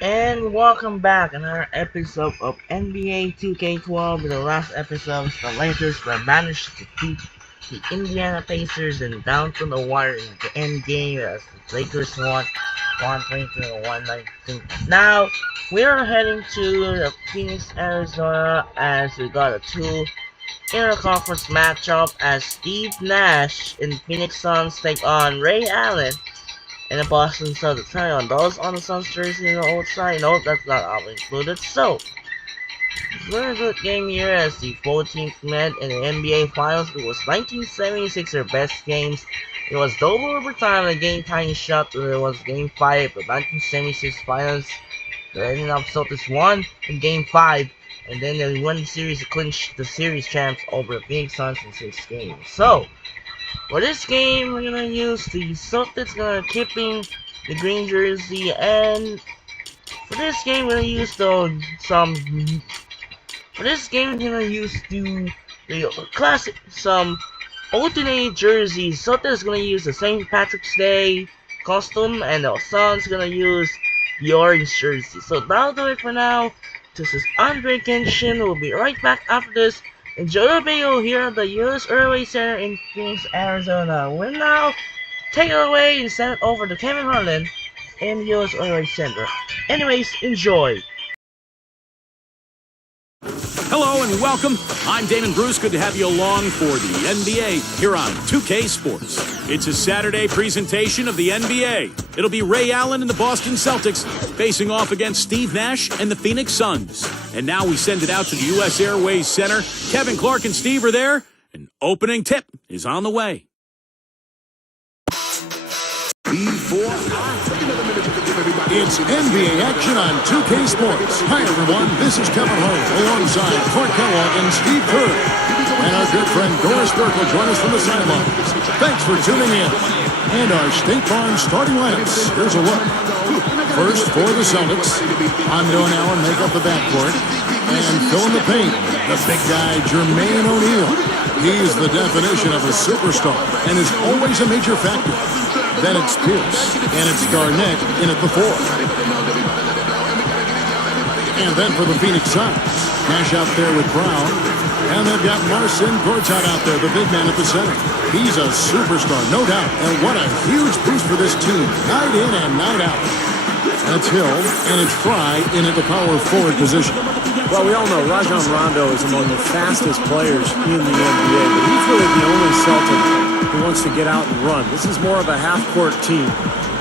And welcome back another episode of NBA 2K12. In the last episode, the Lakers were managed to beat the Indiana Pacers and down to the wire in the end game as the Lakers won 122 to 119. Now we are heading to the Phoenix, Arizona as we got a two interconference matchup as Steve Nash and Phoenix Suns take on Ray Allen and the Boston Celtics. Hang on, those on the Suns jersey on the outside? Nope, that's not all included. So, it's a very good game here as the 14th met in the NBA Finals. It was 1976 their best games. It was double overtime and a game tying shot. It was game 5 of 1976 Finals. They ended up Celtics won in game 5. And then they won the series to clinch the series champs over the Phoenix Suns in 6 games. So, for this game, we're gonna use the Celtics, gonna keeping the green jersey, and for this game, we're gonna use For this game, we're gonna use the classic alternate jerseys. Celtics gonna use the St. Patrick's Day costume, and the Suns gonna use the orange jersey. So that'll do it for now. This is Andre Kenshin. We'll be right back after this. Enjoy the video here at the US Airways Center in Phoenix, Arizona. We'll now take it away and send it over to Kevin Harlan in the US Airways Center. Anyways, enjoy. Hello and welcome. I'm Damon Bruce. Good to have you along for the NBA here on 2K Sports. It's a Saturday presentation of the NBA. It'll be Ray Allen and the Boston Celtics facing off against Steve Nash and the Phoenix Suns. And now we send it out to the US Airways Center. Kevin, Clark, and Steve are there. An opening tip is on the way. It's NBA action on 2K Sports. Hi, everyone. This is Kevin Hart alongside Clark Kellogg and Steve Kerr. And our good friend Doris Burke will join us from the sidelines. Thanks for tuning in. And our State Farm starting lineups. Here's a look. First, for the Celtics, Hondo and Allen make up the backcourt. And filling the paint, the big guy, Jermaine O'Neal. He's the definition of a superstar and is always a major factor. Then it's Pierce, and it's Garnett in at the 4. And then for the Phoenix Suns, Nash out there with Brown. And they've got Marcin Gortat out there, the big man at the center. He's a superstar, no doubt. And what a huge boost for this team, night in and night out. That's Hill, and it's Fry in at the power forward position. Well, we all know Rajon Rondo is among the fastest players in the NBA, but he's really the only Celtic who wants to get out and run. This is more of a half-court team.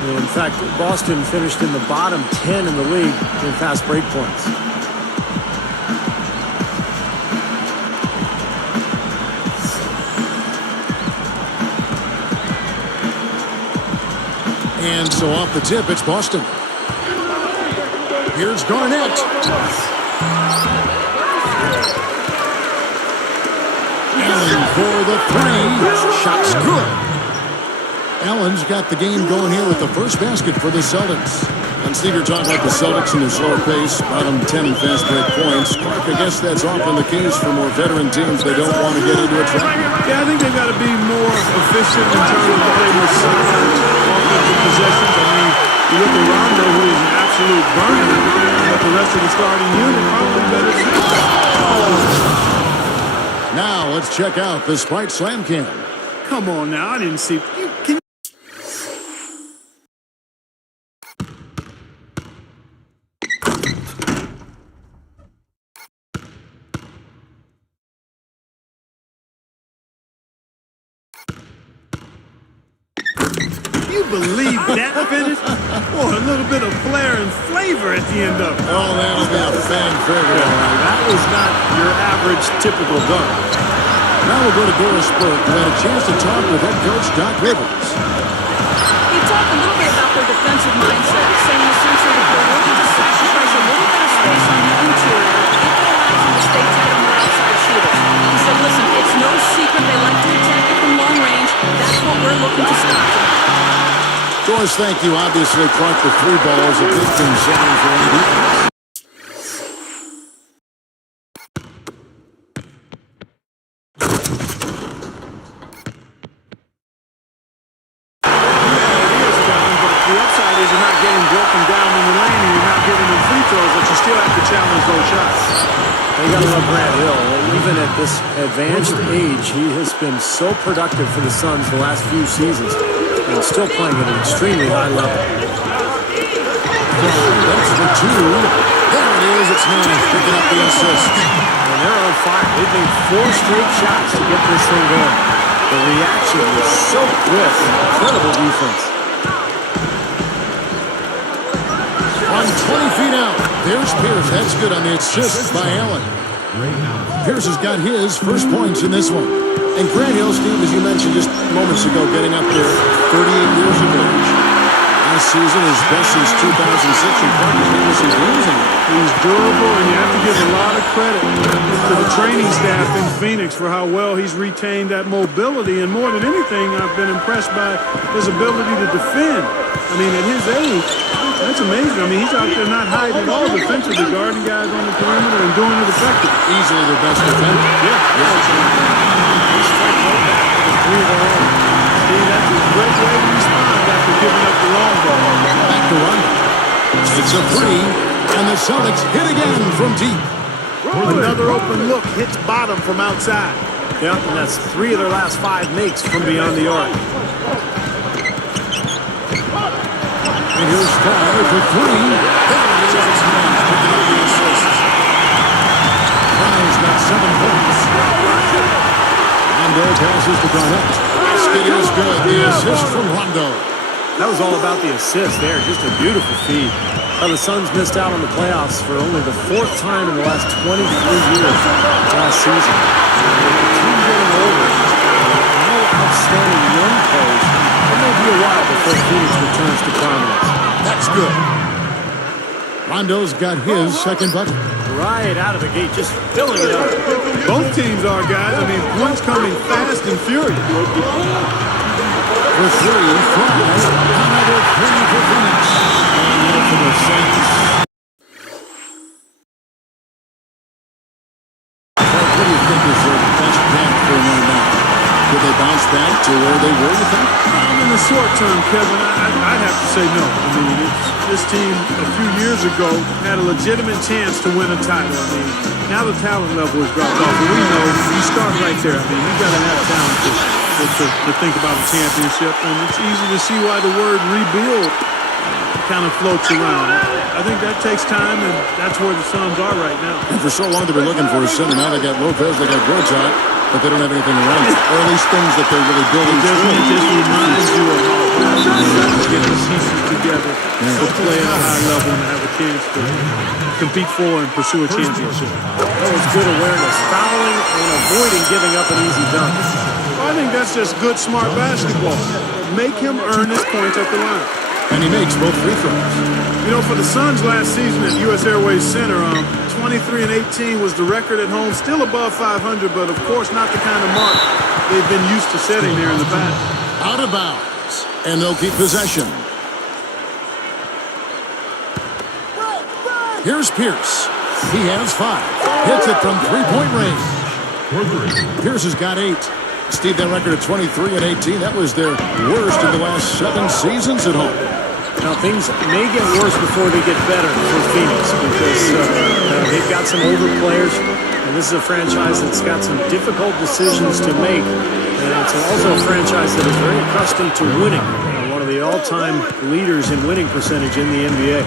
In fact, Boston finished in the bottom 10 in the league in fast break points. And so off the tip, it's Boston. Here's Garnett. Allen for the 3. Shot's good. Allen's got the game going here with the first basket for the Celtics. And Steve, you're talking about the Celtics and their slower pace, bottom 10 fast break points. Clark, I guess that's often the case for more veteran teams. They don't want to get into a trap. Yeah, I think they've got to be more efficient in terms of what they resign offensive possessions. I mean, you look at Rondo, who is an absolute burner, but the rest of the starting unit probably better. Now let's check out the Sprite Slam Can. Come on now, I didn't see. Can you believe that finish? Boy, a little bit of flair and flavor at the end of it. Oh, that'll be a fan favorite. That was not your average typical dunk. Now we'll go to Doris Burke, who had a chance to talk with head coach Doc Rivers. He talked a little bit about their defensive mindset, saying essentially that they're willing to sacrifice a little bit of space on the interior if it allows them to stay tight on their outside shooters. He said, listen, it's no secret they like to attack it from long range. That's what we're looking to stop tonight. Doris, thank you. Obviously, Clark, the 3 ball is a big concern for any defense. The upside is you're not getting broken down in the lane and you're not getting those shots. You got to love Grant Hill. Even at this advanced age, he has been so productive for the Suns the last few seasons and still playing at an extremely high level. That's the two. There it is. It's Nash picking up the assist. And they're on fire. They've made 4 straight shots to get this thing going. The reaction was so quick. Incredible defense. From 20 feet out, there's Pierce. That's good on the assist by Allen. Pierce has got his first points in this one. And Grant Hill, Steve, as you mentioned just moments ago, getting up there 38 years of age. Last season, his best since 2006 in partnership is losing. He's durable, and you have to give a lot of credit to the training staff in Phoenix for how well he's retained that mobility. And more than anything, I've been impressed by his ability to defend. I mean, at his age, that's amazing. I mean, he's out there not hiding at all defensively, guarding guys on the perimeter and doing it effectively. Easily the best defender. Yeah. Steve, that's a great way to respond after giving up the long ball. Back to run. It's a three, and the Celtics hit again from deep. Another open look hits bottom from outside. Yep, and that's 3 of their last 5 makes from beyond the arc. And here's 5 for 3. There it is. It's Nash picking up the assist. Ryan's got 7 points. Rondo passes to Garnett. Basket is good. The assist from Rondo. That was all about the assist there. Just a beautiful feed. The Suns missed out on the playoffs for only the 4th time in the last 23 years last season. With the team getting older, no outstanding young players, it may be a while before Phoenix returns to prominence. That's good. Rondo's got his second bucket. Right out of the gate, just filling it up. Both teams are, guys. I mean, points coming fast and furious. For 3, another 3 for Phoenix. And for the Saints. What do you think is their best path for them right now? Could they bounce back to where they were, you think? In the short term, Kevin, I'd have to say no. I mean, this team a few years ago had a legitimate chance to win a title. I mean, now the talent level has dropped off. And we know you start right there. I mean, you got to have talent to think about a championship. And it's easy to see why the word rebuild kind of floats around. I think that takes time, and that's where the Suns are right now. And for so long they've been looking for a center. Now they got Lopez, they got Gortat, but they don't have anything around it. Or at least things that they're really building It through. just reminds you of how important to get the pieces together to play at a high level and have a chance to compete for and pursue a championship. That was good awareness. Fouling and avoiding giving up an easy dunk. I think that's just good, smart basketball. Make him earn his points at the line. And he makes both free throws. You know, for the Suns last season at U.S. Airways Center, 23-18 was the record at home. Still above 500, but of course not the kind of mark they've been used to setting there in the past. Out of bounds. And they'll keep possession. Here's Pierce. He has 5. Hits it from 3-point range. Pierce has got 8. Steve, that record of 23-18, that was their worst in the last 7 seasons at home. Now, things may get worse before they get better for Phoenix because they've got some older players, and this is a franchise that's got some difficult decisions to make. And it's also a franchise that is very accustomed to winning. One of the all-time leaders in winning percentage in the NBA.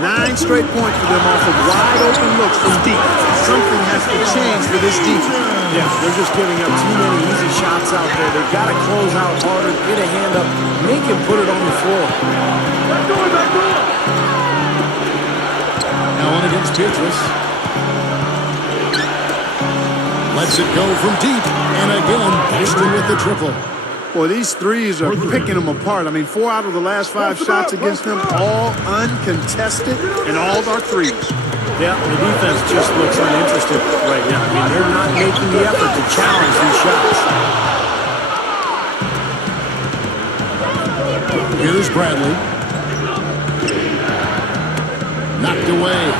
9 straight points for them off of wide open looks from deep. Something has to change for this defense. Yeah, they're just giving up too many easy shots out there. They've got to close out harder, get a hand up, make him put it on the floor. Now on against Pietrus. Lets it go from deep. And again, Boston with the triple. Boy, these threes are picking them apart. I mean, 4 out of the last 5 shots against them, all uncontested, and all are threes. Yeah, the defense just looks uninterested right now. I mean, they're not making the effort to challenge these shots. Here's Bradley. Knocked away.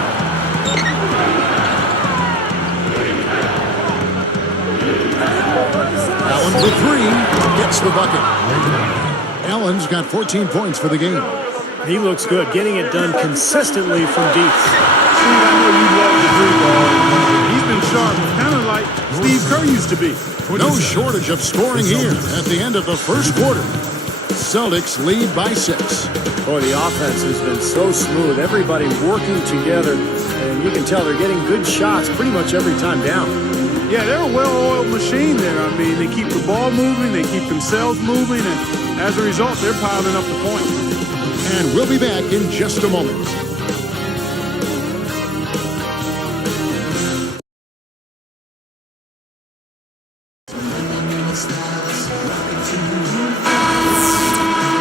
Allen for 3. Gets the bucket. Allen's got 14 points for the game. He looks good, getting it done consistently from deep. Steve, I know you love the three ball. He's been sharp, kind of like Steve Kerr used to be. No shortage of scoring here at the end of the first quarter. Celtics lead by 6. Boy, the offense has been so smooth. Everybody working together, and you can tell they're getting good shots pretty much every time down. Yeah, they're a well-oiled machine there. I mean, they keep the ball moving, they keep themselves moving, and as a result, they're piling up the points. And we'll be back in just a moment.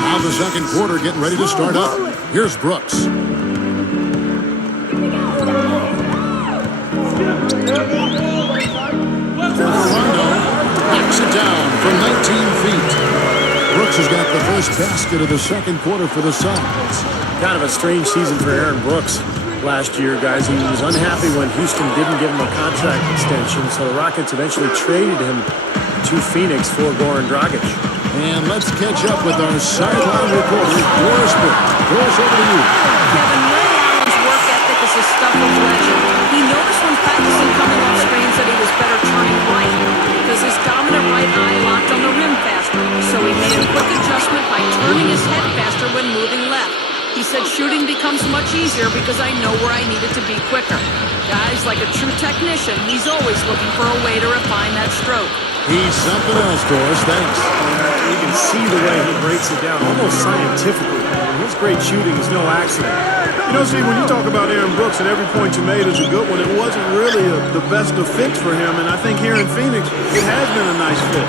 Now the second quarter getting ready to start up. Here's Brooks. Rondo knocks it down from 19 feet. Brooks has got the first basket of the second quarter for the Suns. Kind of a strange season for Aaron Brooks last year, guys. He was unhappy when Houston didn't give him a contract extension, so the Rockets eventually traded him to Phoenix for Goran Dragic. And let's catch up with our sideline reporter, Doris Burke. Doris, over to you. Kevin, Ray Allen's work ethic is the stuff of legend. He noticed when practicing coming off screens that he was better turning right because his dominant right eye locked on the rim faster. So he made a quick adjustment by turning his head faster when moving left. He said shooting becomes much easier because I know where I needed to be quicker. Guys, like a true technician, he's always looking for a way to refine that stroke. He's something else, Doris. Thanks. You can see the way he breaks it down, almost scientifically. His great shooting is no accident. You know, Steve, when you talk about Aaron Brooks and every point you made is a good one, it wasn't really the best of fits for him, and I think here in Phoenix, it has been a nice fit.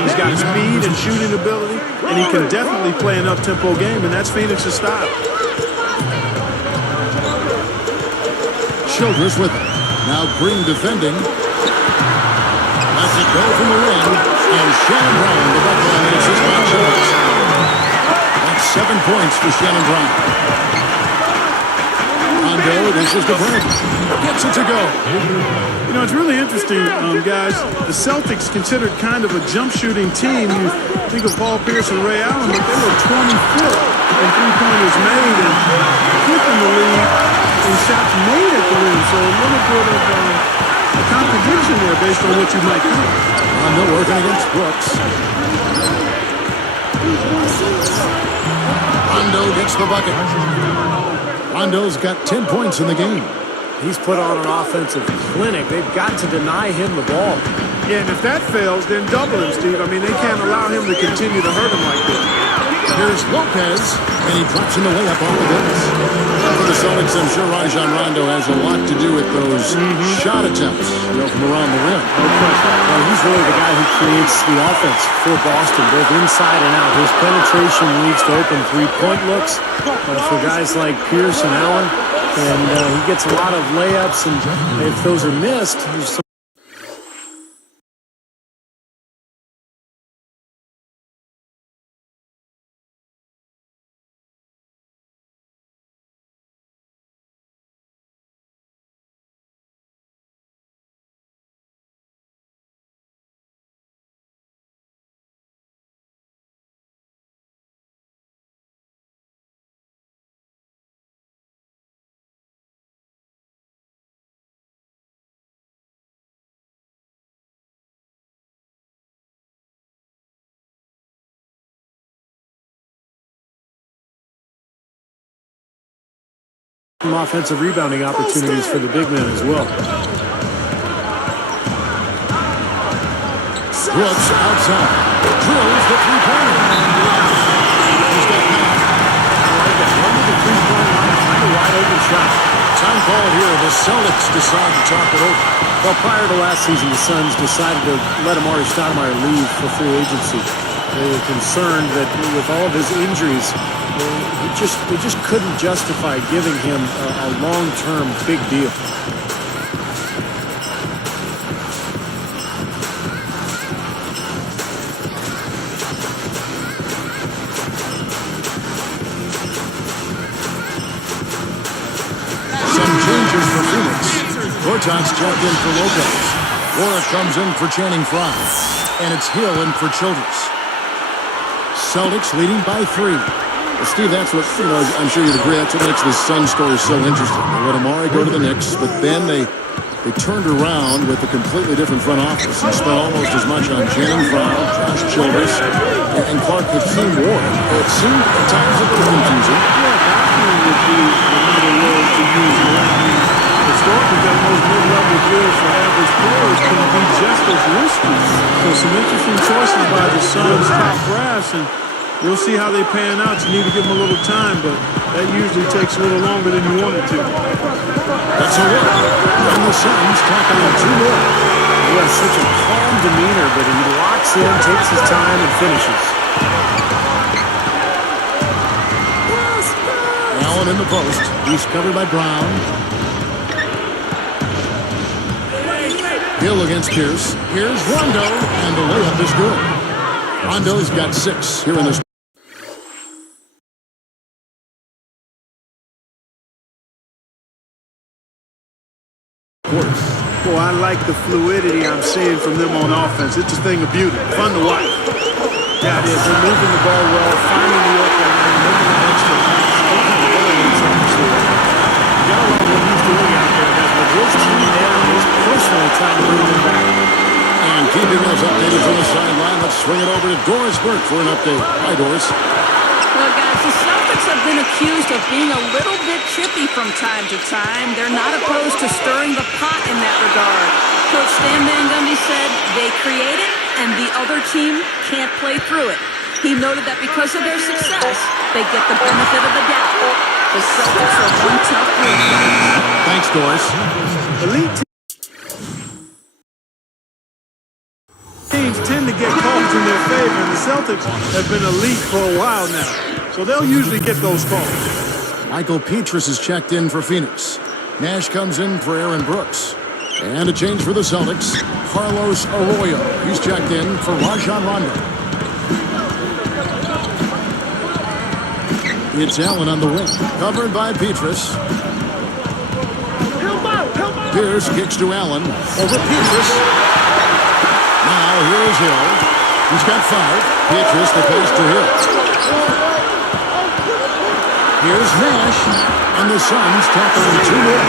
He's got speed and shooting ability, and he can definitely play an up-tempo game, and that's Phoenix's style. Childress with it. Now Green defending. Lets it go from the rim, and Shannon Brown, the bucket on the assist by Childress. That's 7 points for Shannon Brown. Rondo dishes to Brent. Gets it to go. You know, it's really interesting, guys. The Celtics considered kind of a jump shooting team. You think of Paul Pierce and Ray Allen, but they were 25th in three-pointers made and 5th in the league in shots made at the rim. So a little bit of a contradiction there based on what you might think. Rondo working against Brooks. Rondo gets the bucket. Rondo's got 10 points in the game. He's put on an offensive clinic. They've got to deny him the ball. Yeah, and if that fails, then double him, Steve. I mean, they can't allow him to continue to hurt him like this. Here's Lopez, and he drops in the layup off the glass. For the Celtics, I'm sure Rajon Rondo has a lot to do with those shot attempts, from around the rim. Well, he's really the guy who creates the offense for Boston, both inside and out. His penetration leads to open three-point looks for guys like Pierce and Allen, and he gets a lot of layups, and if those are missed, there's some offensive rebounding opportunities for the big men as well. Brooks outside. Drills the three-pointer. He's got 9. I like that. Run to the three-point line, find a wide open shot. Time called here. The Celtics decide to talk it over. Well, prior to last season, the Suns decided to let Amari Stoudemire leave for free agency. They were concerned that with all of his injuries, they just couldn't justify giving him a long-term big deal. Some changes for Phoenix. Gortat's checked in for Lopez. Warwick comes in for Channing Frye. And it's Hill in for Childress. Celtics leading by 3. Well, Steve, that's what, I'm sure you'd agree, that's what makes this Sun story so interesting. They let Amari go to the Knicks, but then they turned around with a completely different front office and spent almost as much on Channing Frye, Josh Childress, and Clark Hakeem Ward. It seemed at times a little confusing. Yeah, baffling would be another word to use. Historically, that most mid-level deals for average players can be just as risky. So some interesting choices by the Suns' top brass, and we'll see how they pan out. You need to give them a little time, but that usually takes a little longer than you want it to. That's a look. And the Suns tackle on 2 more. He has such a calm demeanor, but he locks in, takes his time, and finishes. Allen in the post. He's covered by Brown. Hill against Pierce. Here's Rondo, and the layup is good. Rondo's got 6 here in this. Boy, I like the fluidity I'm seeing from them on offense. It's a thing of beauty. Fun to watch. Yeah, it is. They're moving the ball well, finding the open man, making an extra pass. You got to love what he's doing out there. That's with his team now, he's personally trying to bring them back. And keeping us updated from the sideline, let's swing it over to Doris Burke for an update. Hi, Doris. Well, guys, the Celtics have been accused of being a little bit chippy from time to time. They're not opposed to stirring the pot in that regard. Coach Stan Van Gundy said they create it and the other team can't play through it. He noted that because of their success, they get the benefit of the doubt. The Celtics are one tough group. Thanks, Doris. Elite teams tend to get calls in their favor, and the Celtics have been elite for a while now. So they'll usually get those calls. Michael Petrus is checked in for Phoenix. Nash comes in for Aaron Brooks. And a change for the Celtics. Carlos Arroyo. He's checked in for Rajon Rondo. It's Allen on the wing. Covered by Petrus. Pierce kicks to Allen. Over Petrus. Now here's Hill. He's got 5. Petrus the pass to Hill. Here's Nash. And the Suns tackling 2 more.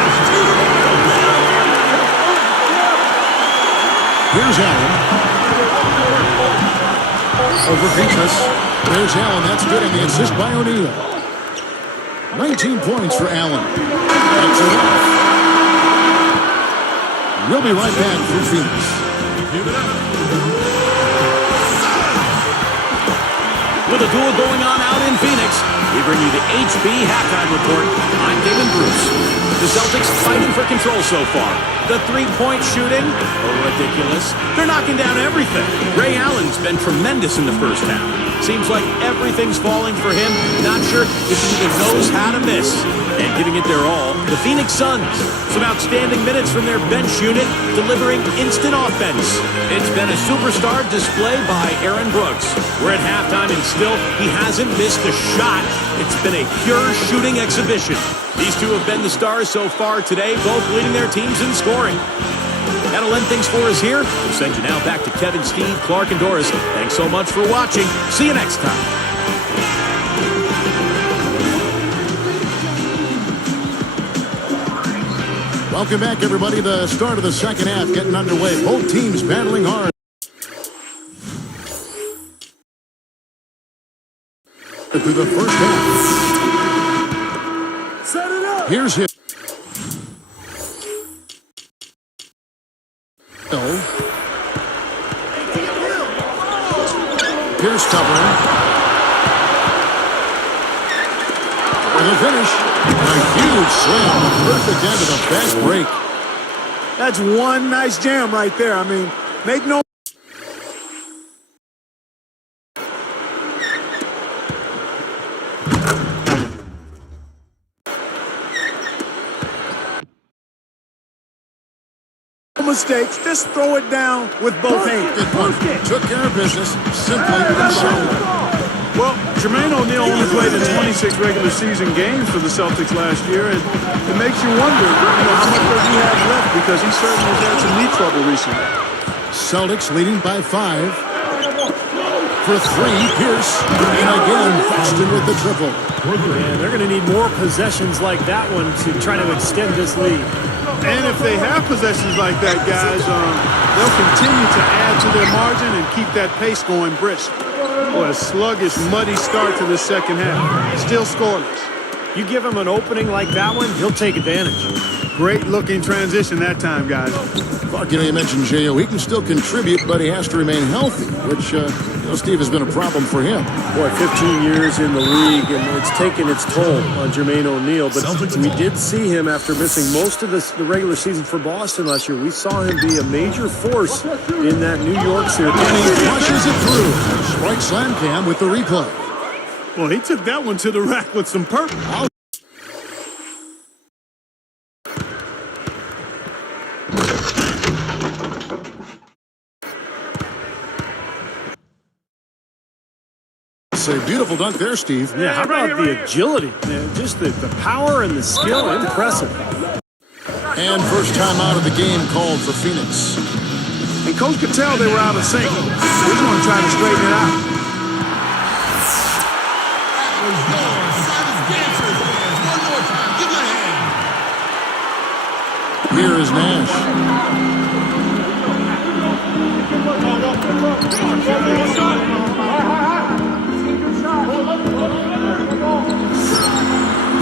Here's Allen. Over Petrus. There's Allen. That's good. And the assist by O'Neal. 19 points for Allen. That's enough. We'll be right back from Phoenix. With a duel going on out in Phoenix, we bring you the HB Halftime Report. I'm Damon Bruce. The Celtics fighting for control so far. The three-point shooting, ridiculous. They're knocking down everything. Ray Allen's been tremendous in the first half. Seems like everything's falling for him. Not sure if he even knows how to miss. And giving it their all, the Phoenix Suns. Some outstanding minutes from their bench unit, delivering instant offense. It's been a superstar display by Aaron Brooks. We're at halftime and still he hasn't missed a shot. It's been a pure shooting exhibition. These two have been the stars so far today, both leading their teams in scoring. That'll end things for us here. We'll send you now back to Kevin, Steve, Clark, and Doris. Thanks so much for watching. See you next time. Welcome back, everybody. The start of the second half getting underway. Both teams battling hard. Through the first half. Set it up. Here's him. Pierce covering. And the finish. A huge slam. The perfect end of the fast break. That's one nice jam right there. I mean, make no... mistakes, just throw it down with both hands. Took care of business, simply and solely. Well, Jermaine O'Neal only played in 26 regular season games for the Celtics last year, and it makes you wonder, how much does he have left, because he certainly has had some knee trouble recently. Celtics leading by 5. for three. Pierce. And again, Boston with the triple. And they're going to need more possessions like that one to try to extend this lead. And if they have possessions like that, guys, they'll continue to add to their margin and keep that pace going brisk. What a sluggish, muddy start to the second half. Still scoreless. You give him an opening like that one, he'll take advantage. Great looking transition that time, guys. Clark, you mentioned J.O. He can still contribute, but he has to remain healthy, which, Steve, has been a problem for him. Boy, 15 years in the league, and it's taken its toll on Jermaine O'Neal. But we did see him after missing most of the regular season for Boston last year. We saw him be a major force in that New York series. And he flushes it through. Strike slam cam with the replay. Well, he took that one to the rack with some purpose. A beautiful dunk there, Steve. Yeah, how about the agility? Just the power and the skill, impressive. And first time out of the game called for Phoenix. And Coach could tell they were out of sync. He's going to try to straighten it out. Here is Nash.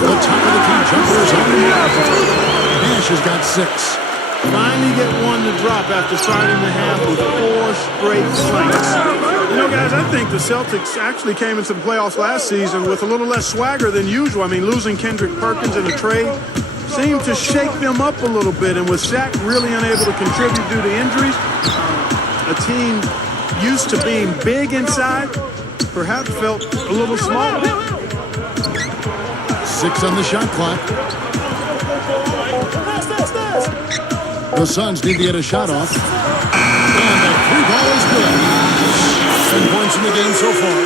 The top of the key jumpers on the mark. Nash has got 6. Finally get one to drop after starting the half with 4 straight slants. You know, guys, I think the Celtics actually came into the playoffs last season with a little less swagger than usual. I mean, losing Kendrick Perkins in a trade seemed to shake them up a little bit. And with Shaq really unable to contribute due to injuries, a team used to being big inside perhaps felt a little smaller. 6 on the shot clock. The Suns need to get a shot off. And the 3 ball is good. 10 points in the game so far.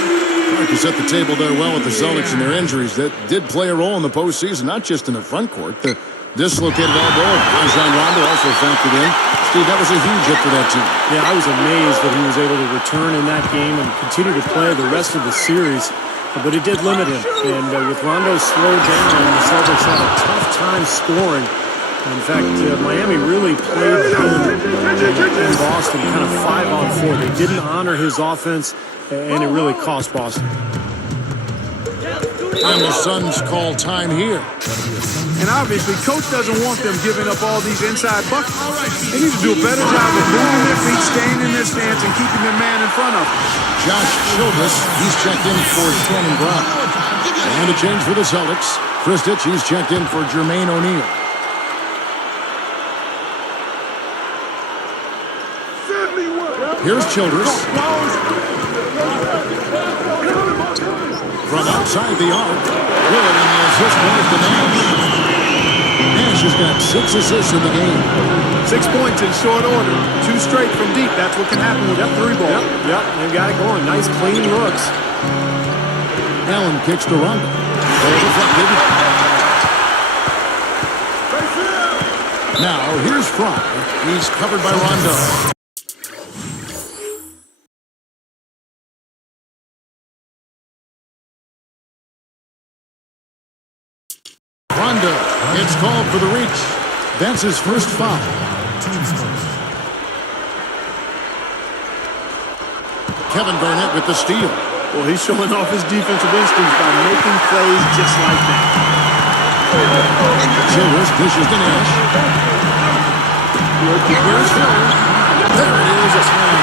Clark has set the table there well with the Celtics and their injuries that did play a role in the postseason, not just in the front court. The dislocated elbow of Rajon Rondo also factored in. Steve, that was a huge hit for that team. Yeah, I was amazed that he was able to return in that game and continue to play the rest of the series. But it did limit him. And with Rondo slowed down, the Celtics had a tough time scoring. In fact, Miami really played in Boston kind of 5-on-4. They didn't honor his offense, and it really cost Boston. And the Suns call time here. And obviously, Coach doesn't want them giving up all these inside buckets. They need to do a better job of moving their feet, staying in their stance, and keeping their man in front of them. Josh Childress, he's checked in for Cannon Brown. And a change for the Celtics. Chris Ditch, he's checked in for Jermaine O'Neal. Here's Childress. From outside the arc. Good, and the assist goes to Nash. Nash has got 6 assists in the game. 6 points in short order. 2 straight from deep. That's what can happen with the 3 ball. Yep, they've got it going. Nice, clean looks. Allen kicks to Rondo. Deflected. Now, here's Fry. He's covered by Rondo. Rondo gets called for the reach. That's his first foul. Kevin Garnett with the steal. Well, he's showing off his defensive instincts by making plays just like that. Childress dishes to Nash. There it is. A slam.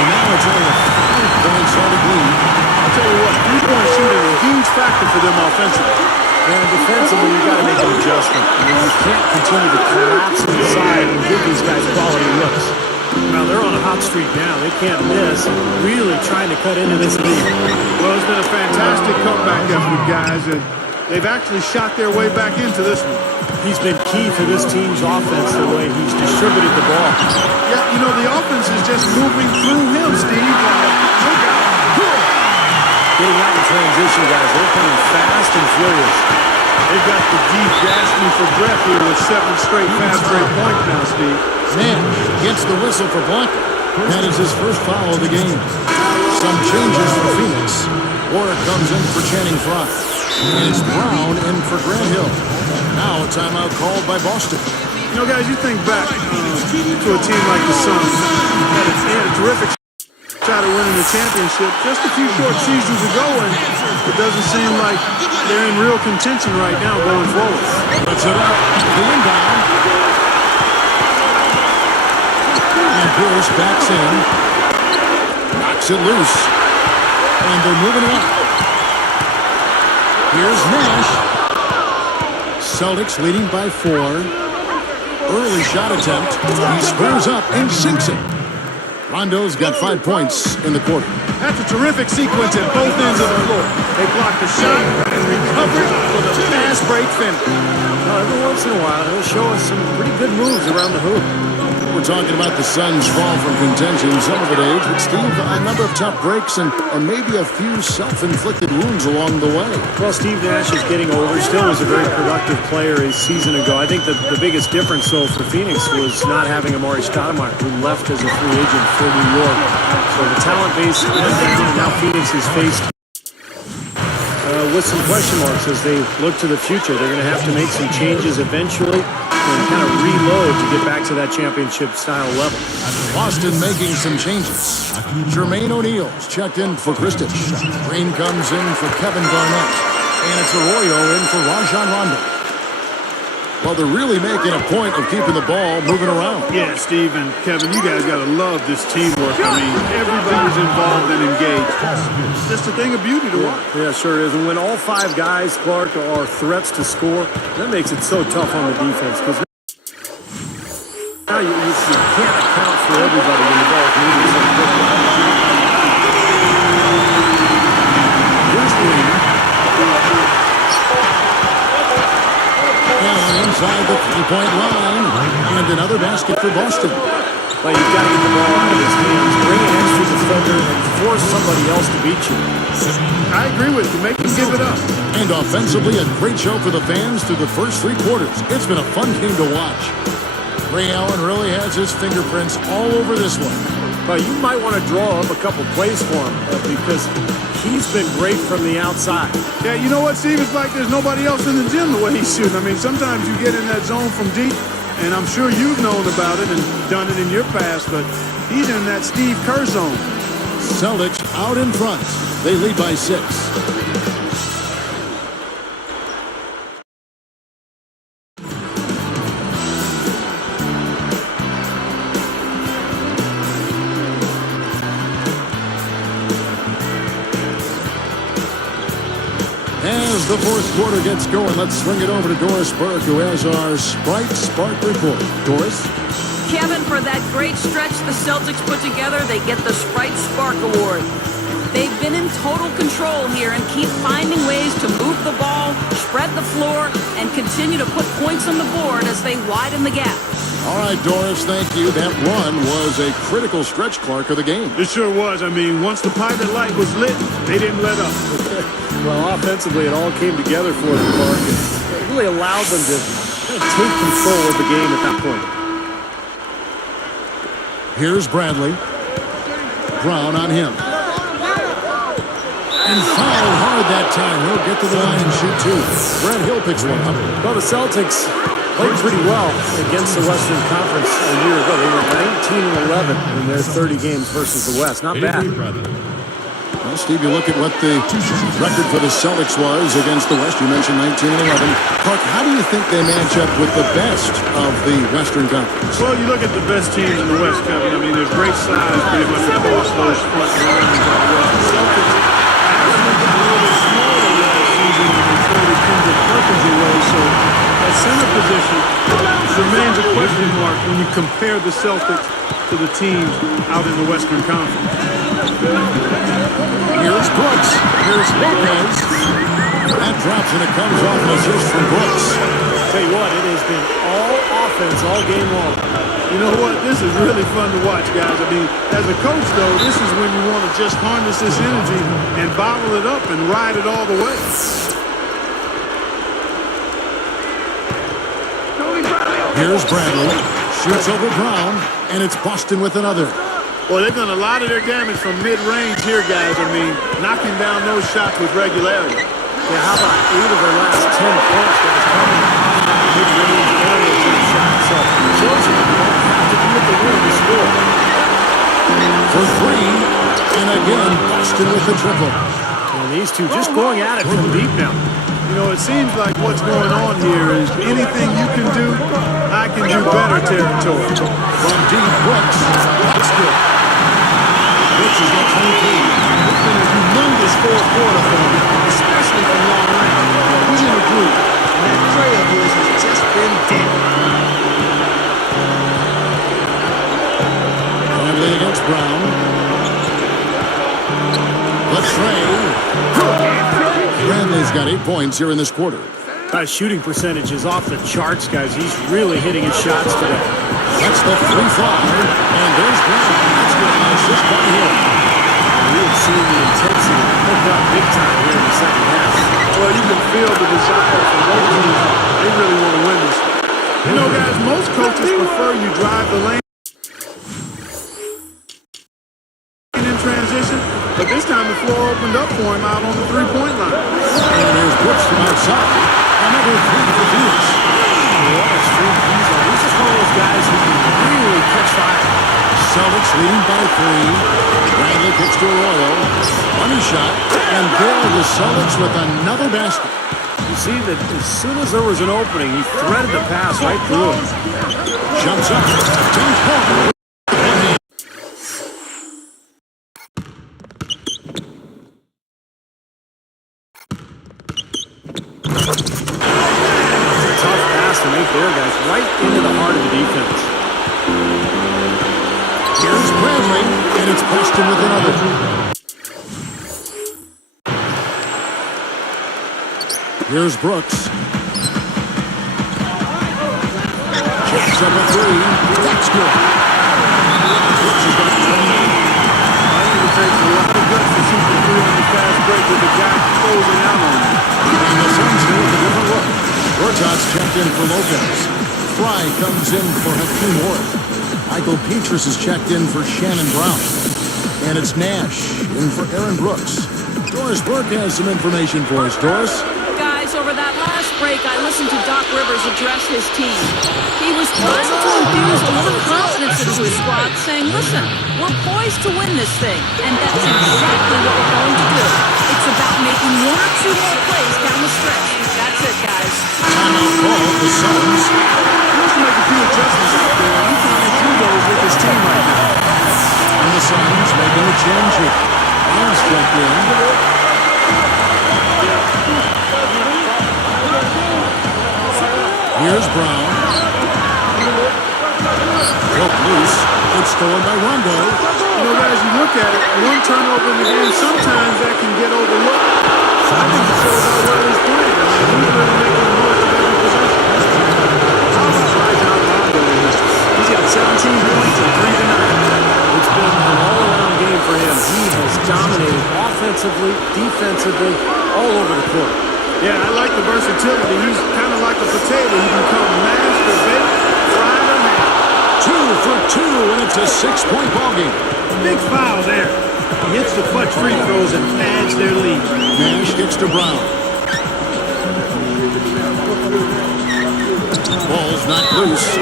And now it's only a 5-point Celtic lead. I'll tell you what, 3-point shooting is a huge factor for them offensively. And defensively, you've got to make an adjustment. I mean, you can't continue to collapse inside and give these guys quality looks. Now, they're on a hot streak now. They can't miss. Really trying to cut into this lead. Well, it's been a fantastic comeback effort, guys, and they've actually shot their way back into this one. He's been key for this team's offense the way he's distributed the ball. Yeah, you know, the offense is just moving through him, Steve. Getting out in transition, guys. They're coming fast and furious. They've got the deep gasping for breath here with 7 straight fast break points now, Steve. Nash gets the whistle for blocking. That is his first foul of the game. Some changes for Phoenix. Warren comes in for Channing Frye. And it's Brown in for Grant Hill. Now a timeout called by Boston. You know, guys, you think back to a team like the Suns. They had a terrific shot at winning the championship just a few short seasons ago, and it doesn't seem like they're in real contention right now going forward. Puts it up. The inbound. And Pierce backs in. Knocks it loose. And they're moving it up. Here's Nash. Celtics leading by 4. Early shot attempt. He screws up and sinks it. Rondo's got 5 points in the quarter. That's a terrific sequence at both ends of the floor. They blocked the shot and recovered for the fast break finish. Every once in a while, he'll show us some pretty good moves around the hoop. We're talking about the Suns' fall from contention, some of it age, but Steve, a number of tough breaks and maybe a few self-inflicted wounds along the way. Well, Steve Nash is getting older. Still was a very productive player a season ago. I think that the biggest difference, though, for Phoenix was not having Amari Stoudemire, who left as a free agent for New York. So the talent base went down, and now Phoenix is faced with some question marks as they look to the future. They're going to have to make some changes eventually and kind of reload to get back to that championship-style level. Boston making some changes. Jermaine O'Neal's checked in for Kristich. Green comes in for Kevin Garnett. And it's Arroyo in for Rajon Rondo. Well, they're really making a point of keeping the ball moving around. Yeah, Steve and Kevin, you guys got to love this teamwork. I mean, everybody's involved and engaged. It's just a thing of beauty to watch. Yeah, sure is. And when all 5 guys, Clark, are threats to score, that makes it so tough on the defense. Because now you can't account for everybody when the ball's moving so quickly. Here's Green. And inside the 3-point line. And another basket for Boston. Well, you've got to get the ball out of his hands, bring an extra defender, and force somebody else to beat you. I agree with you. Make them give it up. And offensively, a great show for the fans through the first 3 quarters. It's been a fun game to watch. Ray Allen really has his fingerprints all over this one. But you might want to draw up a couple plays for him because he's been great from the outside. Yeah, you know what, Steve? It's like there's nobody else in the gym the way he's shooting. I mean, sometimes you get in that zone from deep, and I'm sure you've known about it and done it in your past, but he's in that Steve Kerr zone. Celtics out in front. They lead by 6. As the fourth quarter gets going, let's swing it over to Doris Burke, who has our Sprite Spark report. Doris? Kevin, for that great stretch the Celtics put together, they get the Sprite Spark Award. They've been in total control here and keep finding ways to move the ball, spread the floor, and continue to put points on the board as they widen the gap. All right, Doris, thank you. That run was a critical stretch, Clark, of the game. It sure was. I mean, once the pilot light was lit, they didn't let up. Well, offensively, it all came together for them, Clark. It really allowed them to kind of take control of the game at that point. Here's Bradley. Brown on him. And fouled hard that time. He'll get to the line and shoot 2. Brad Hill picks one up. Well, the Celtics played pretty well against the Western Conference a year ago. They were 19-11 in their 30 games versus the West. Not bad. Well, Steve, you look at what the record for the Celtics was against the West. You mentioned 19-11. Clark, how do you think they match up with the best of the Western Conference? Well, you look at the best teams in the West, Kevin. I mean, there's great size pretty much across those front lines of the West. The Celtics actually got a little smaller last season when they traded Kendrick Perkins away, so that center position remains a question mark when you compare the Celtics to the teams out in the Western Conference. Here's Brooks. Here's Lopez. That drops and it comes off an assist from Brooks. Tell you what, it has been all offense all game long. You know what? This is really fun to watch, guys. I mean, as a coach, though, this is when you want to just harness this energy and bottle it up and ride it all the way. Here's Bradley. Shoots over Brown, and it's Boston with another. Well, they've done a lot of their damage from mid-range here, guys. I mean, knocking down those shots with regularity. Yeah, how about 8 of their last 10 points guys coming off the mid-range area jump shot. So it shows you don't have to be at the rim to score. For 3, and again, Boston with the triple. And these two just going at it from deep now. You know, it seems like what's going on here is anything you can do, I can do better territory. From deep, Brooks. That's good. Brooks has got 23. It's been a humongous fourth quarter for him, especially from long range. He's in a groove, and that tray of his has just been dead. Bradley against Brown. The tray. Bradley's got 8 points here in this quarter. Shooting percentage is off the charts, guys. He's really hitting his shots today. That's the 3-5. And there's Brown. That's good. Assist by him. We have seen the intensity pick up big time here in the second half. Well, you can feel the desire from both teams. They really want to win this. You know, guys, most coaches prefer you drive the lane in transition, but this time the floor opened up for him out on the three-point line. And there's Brooks from outside. Another 3 for Felix. This is one of those guys who can really catch fire. Celtics leading by 3. Bradley kicks to Arroyo. Money shot. And there the Celtics with another basket. You see that as soon as there was an opening, he threaded the pass right through him. Jumps up. 10 points. Tough pass to make there, guys, right into the heart of the defense. Here's Bradley, and it's Boston with another. Here's Brooks. Chips up a 3. That's good. Brooks has got 20. I think it takes a lot of guts to shoot the three on the fast break with the guy closing out on him. And the Suns go with a different look. Gortat's checked in for Lopez. Fry comes in for Hakeem Ward. Michael Petrus is checked in for Shannon Brown. And it's Nash in for Aaron Brooks. Doris Burke has some information for us. Doris? Guys, over that last break, I listened to Doc Rivers address his team. He was trying to infuse a little confidence into his squad, saying, listen, we're poised to win this thing, and that's exactly what we're going to do. It's about making 1 or 2 more plays down the stretch. That's it, guys. Timeout call for Suns. He wants to make a few adjustments out there, and he's trying to do those with his team right now. And the Suns making a change here. Brown's checked in. Here's Brown. Broke loose. It's stolen by Rondo. You know, guys, you look at it, one turnover in the game, sometimes that can get overlooked. I think it shows how well he's playing. I mean, he's really making the most of every possession. How about Rajon Rondo in this one? He's got 17 points and 3 tonight. It's been an all-around game for him. He has dominated offensively, defensively, all over the court. Yeah, I like the versatility. He's kind of like a potato. He can come mashed or baked, fried or hashed. 2 for 2, and it's a 6-point ballgame. Big foul there. He hits the clutch free throws and adds their lead. Nash kicks to Brown. Ball's knocked loose.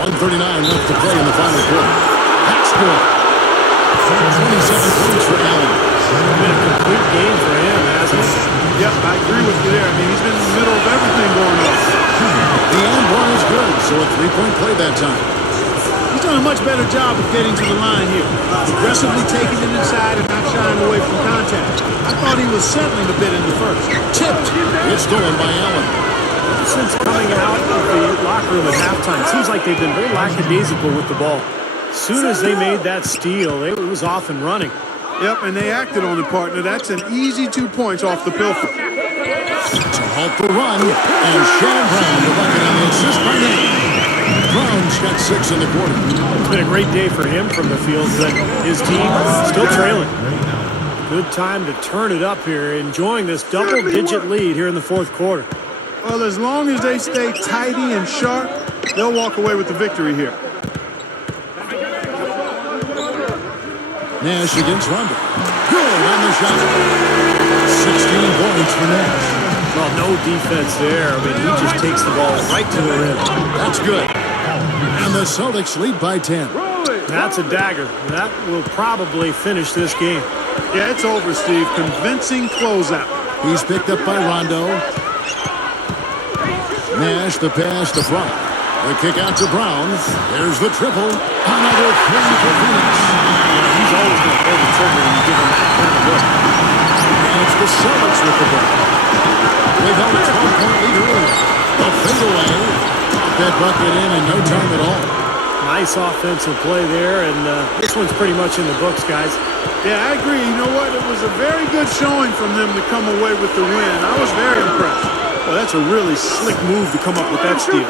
.139 left to play in the final quarter. That's good. 27 points for Allen. It's been a complete game for him, hasn't it? Yep, I agree with you there. I mean, he's been in the middle of everything going on. The and one is good, so a 3-point play that time. He's done a much better job of getting to the line here. Aggressively taking it inside and not shying away from contact. I thought he was settling a bit in the first. Tipped. It's stolen by Allen. Since coming out of the locker room at halftime, seems like they've been very lackadaisical with the ball. As soon as they made that steal, it was off and running. Yep, and they acted on it, partner. That's an easy 2 points off the pilfer. To halt the run, and Shannon Brown the bucket on the assist by Nate. Brown's got 6 in the quarter. It's been a great day for him from the field, but his team still trailing. Good time to turn it up here, enjoying this double-digit lead here in the fourth quarter. Well, as long as they stay tidy and sharp, they'll walk away with the victory here. Nash against Rondo. Good on the shot. 16 points for Nash. Well, no defense there. I mean, he just takes the ball right to the rim. That's good. And the Celtics lead by 10. That's a dagger. That will probably finish this game. Yeah, it's over, Steve. Convincing closeout. He's picked up by Rondo. Nash the pass to front. The kick out to Brown. There's the triple. Another three for Phoenix. He's always going to pull the trigger when you give him that kind of look. And it's the Celtics with the ball. They've held a 12-point lead earlier. A fadeaway. Got that bucket in no time at all. Nice offensive play there, and this one's pretty much in the books, guys. Yeah, I agree. You know what? It was a very good showing from them to come away with the win. I was very impressed. Well, that's a really slick move to come up with that steal.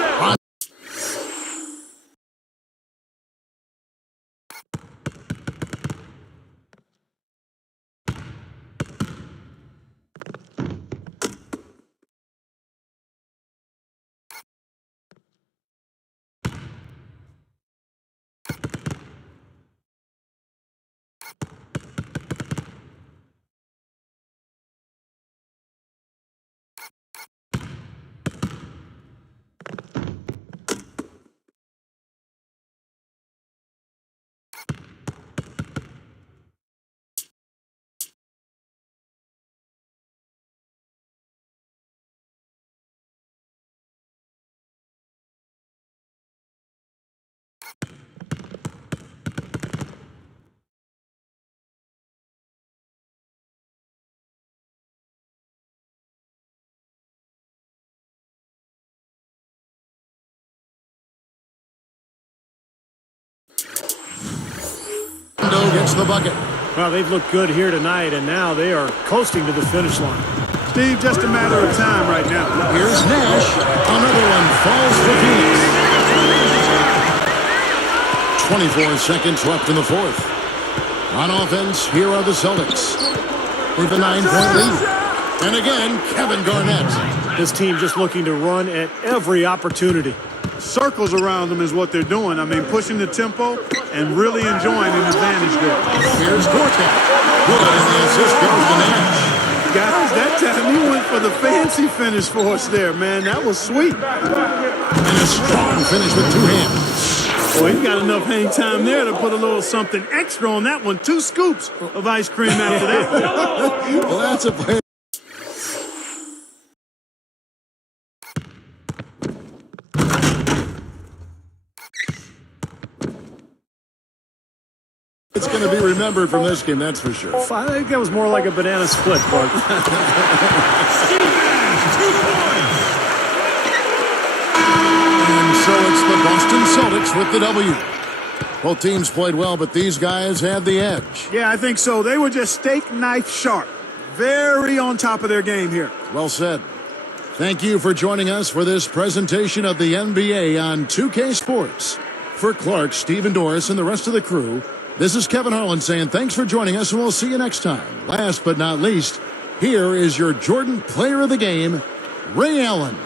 Rondo gets the bucket. Well, they've looked good here tonight, and now they are coasting to the finish line. Steve, just a matter of time right now. Here's Nash. Another one falls for Phoenix. 24 seconds left in the fourth. On offense, here are the Celtics. With a 9-point lead. And again, Kevin Garnett. This team just looking to run at every opportunity. Circles around them is what they're doing. I mean, pushing the tempo and really enjoying an advantage there. Here's Gortat. Good, and the assist goes to Nash. Guys, that time he went for the fancy finish for us there, man. That was sweet. And a strong finish with two hands. Boy, he got enough hang time there to put a little something extra on that one. 2 scoops of ice cream after that. Well, that's a play. It's going to be remembered from this game, that's for sure. I think that was more like a banana split, Bart. And so it's the Boston Celtics with the W. Both teams played well, but these guys had the edge. Yeah, I think so. They were just steak knife sharp. Very on top of their game here. Well said. Thank you for joining us for this presentation of the NBA on 2K Sports. For Clark, Stephen Doris, and the rest of the crew, this is Kevin Harlan saying thanks for joining us, and we'll see you next time. Last but not least, here is your Jordan Player of the Game, Ray Allen.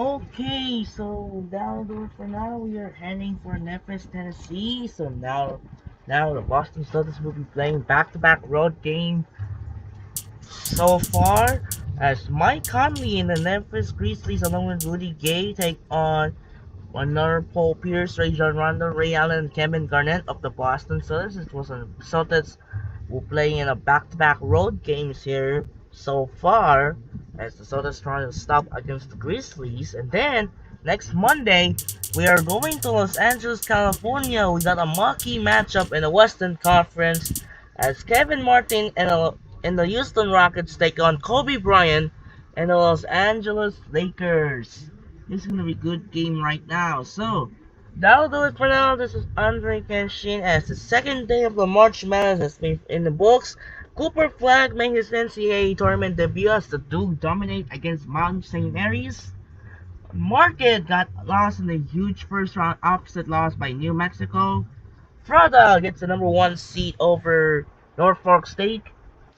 Okay, so that'll do it for now. We are heading for Memphis, Tennessee. So now the Boston Celtics will be playing back-to-back road game so far, as Mike Conley in the Memphis Grizzlies along with Rudy Gay take on another Paul Pierce, Rajon Rondo, Ray Allen, and Kevin Garnett of the Boston Celtics. It was a Celtics will play in a back-to-back road games here so far, as the Celtics trying to stop against the Grizzlies. And then next Monday we are going to Los Angeles, California. We got a marquee matchup in the Western Conference as Kevin Martin and the Houston Rockets take on Kobe Bryant and the Los Angeles Lakers. This is gonna be a good game right now. So that'll do it for now. This is Andre Kenshin as the second day of the March Madness has been in the books. Cooper Flag made his NCAA tournament debut as the Duke dominate against Mount St. Mary's. Marquette got lost in a huge first round upset loss by New Mexico. Frada gets the number one seed over Norfolk State.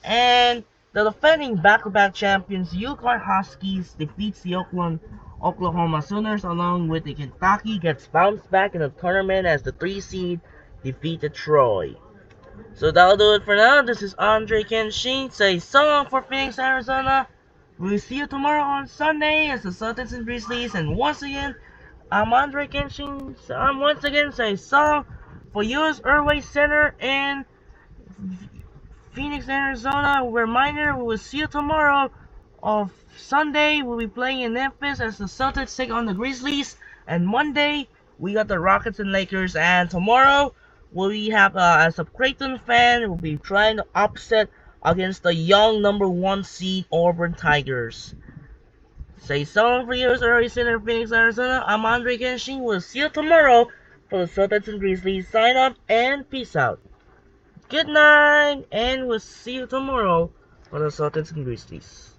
And the defending back-to-back champions Yukon Huskies defeats the Oklahoma Sooners along with the Kentucky gets bounced back in the tournament as the 3 seed defeated Troy. So that'll do it for now. This is Andre Kenshin. Say so long for Phoenix, Arizona. We'll see you tomorrow on Sunday as the Celtics and Grizzlies. And once again, I'm Andre Kenshin. So I'm once again saying so long for US Airways Center in Phoenix, Arizona. Reminder, we will see you tomorrow of Sunday. We'll be playing in Memphis as the Celtics take on the Grizzlies. And Monday, we got the Rockets and Lakers. And tomorrow, we have, as a Creighton fan, we'll be trying to upset against the young number 1 seed Auburn Tigers. Say so long for yours, early center, Phoenix, Arizona. I'm Andre Kenshin. We'll see you tomorrow for the Celtics and Grizzlies. Sign up and peace out. Good night, and we'll see you tomorrow for the Celtics and Grizzlies.